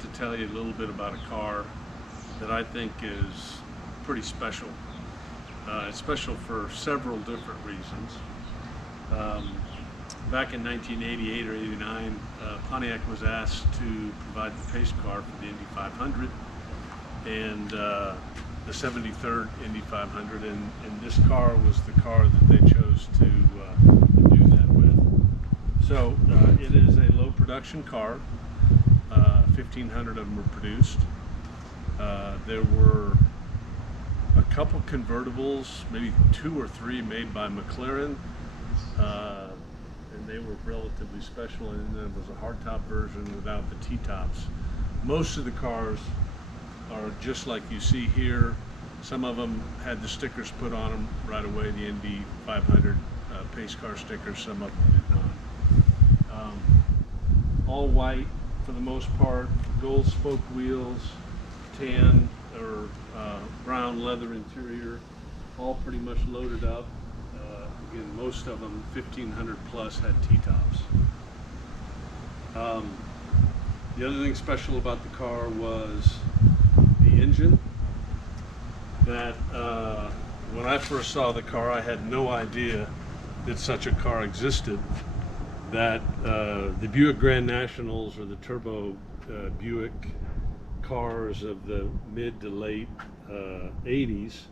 to tell you a little bit about a car that I think is pretty special. It's special for several different reasons. Back in 1988 or 89, Pontiac was asked to provide the pace car for the Indy 500 and the 73rd Indy 500, and this car was the car that they chose to do that with. So it is a low production car. 1,500 of them were produced. There were a couple convertibles, maybe 2 or 3 made by McLaren, and they were relatively special, and then there was a hardtop version without the T-tops. Most of the cars are just like you see here. Some of them had the stickers put on them right away, the Indy 500 pace car stickers, some of them did not. All white for the most part, gold spoke wheels, tan or brown leather interior, all pretty much loaded up. Again, most of them, 1,500 plus, had T-tops. The other thing special about the car was the engine. That when I first saw the car, I had no idea that such a car existed. That the Buick Grand Nationals, or the Turbo Buick cars of the mid to late 80s,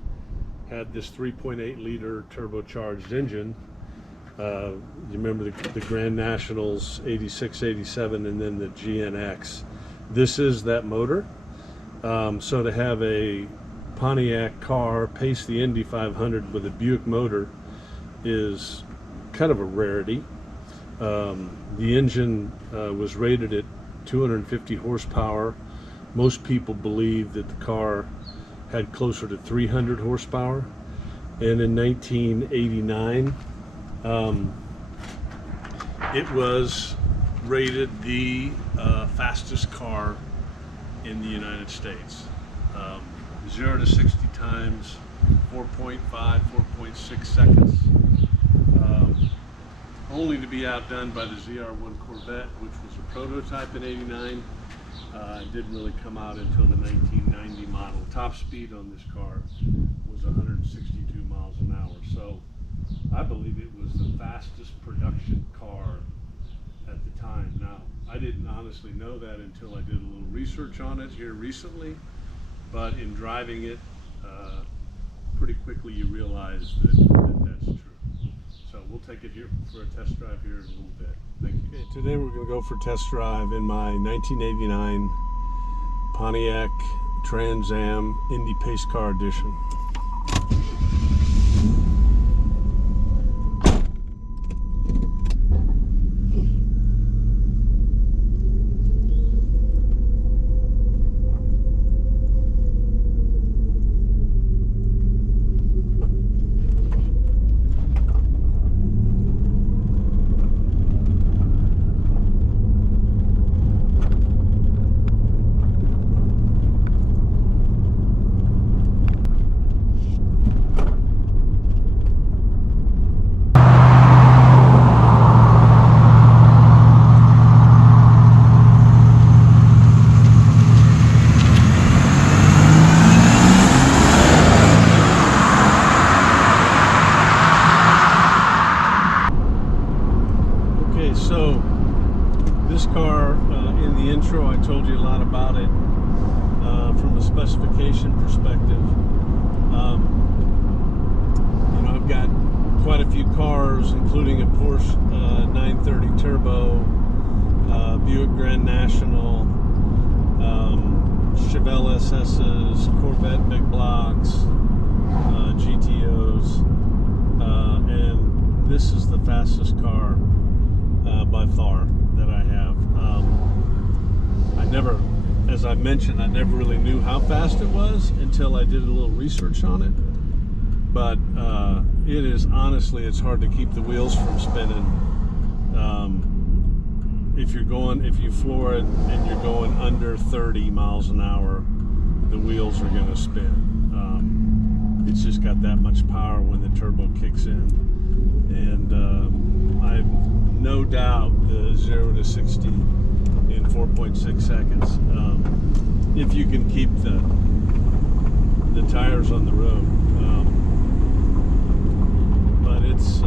had this 3.8 liter turbocharged engine. You remember the Grand Nationals 86, 87, and then the GNX. This is that motor. So to have a Pontiac car pace the Indy 500 with a Buick motor is kind of a rarity. The engine was rated at 250 horsepower. Most people believe that the car had closer to 300 horsepower. And in 1989, it was rated the fastest car in the United States. 0 to 60 times 4.5, 4.6 seconds. Only to be outdone by the ZR1 Corvette, which was a prototype in '89. It didn't really come out until the 1990 model. Top speed on this car was 162 miles an hour. So I believe it was the fastest production car at the time. Now, I didn't honestly know that until I did a little research on it here recently, but in driving it, pretty quickly you realize that that's true. So we'll take it here for a test drive here in a little bit. Thank you. Okay, today we're going to go for a test drive in my 1989 Pontiac Trans Am Indy Pace Car Edition. So this car, in the intro, I told you a lot about it from a specification perspective. You know, I've got quite a few cars, including a Porsche 930 Turbo, Buick Grand National, Chevelle SS's, Corvette Big Blocks, GTOs, and this is the fastest car by far that I have. As I mentioned, I never really knew how fast it was until I did a little research on it. But it is, honestly, it's hard to keep the wheels from spinning. If you floor it and you're going under 30 miles an hour, the wheels are going to spin. It's just got that much power when the turbo kicks in. And I've no doubt the 0 to 60 in 4.6 seconds. if you can keep the tires on the road. But it's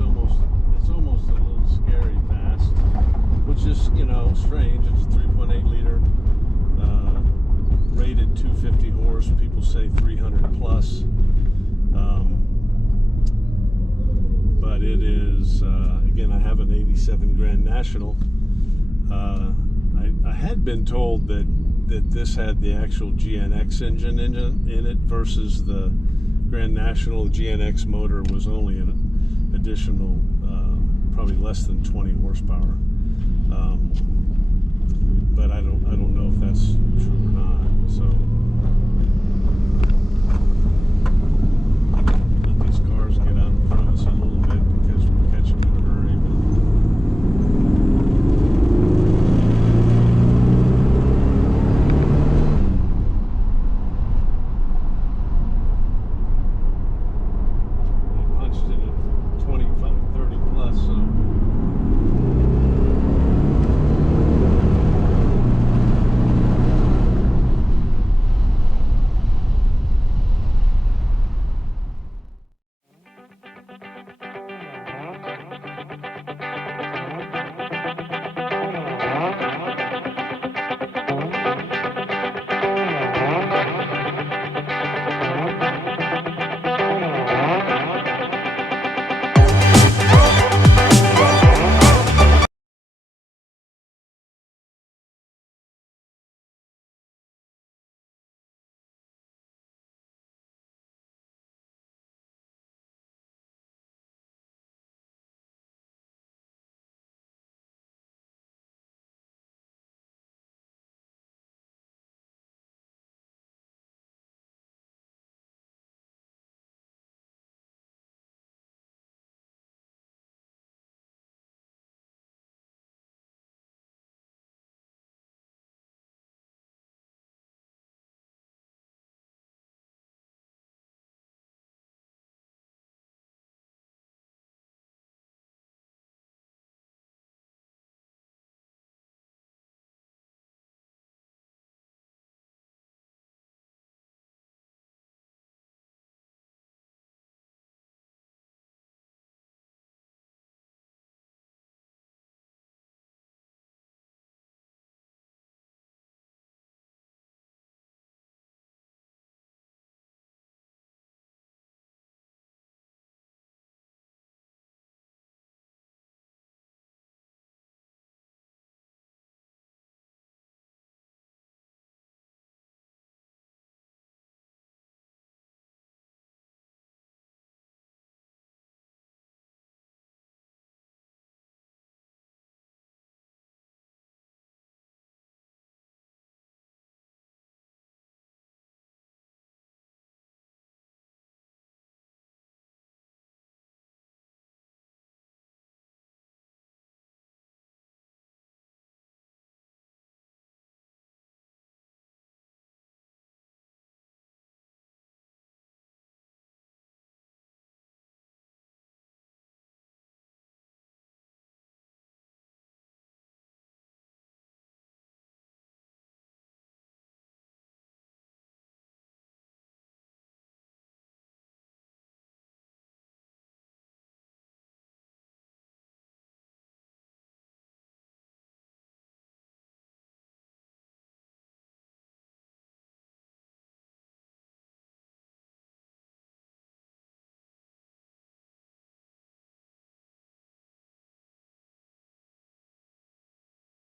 almost a little scary fast, which is, you know, strange. It's a 3.8 liter, rated 250 horse. People say 300 plus. But it is, again, I have an 87 Grand National. I had been told that this had the actual GNX engine in it versus the Grand National. GNX motor was only an additional, probably less than 20 horsepower. But I don't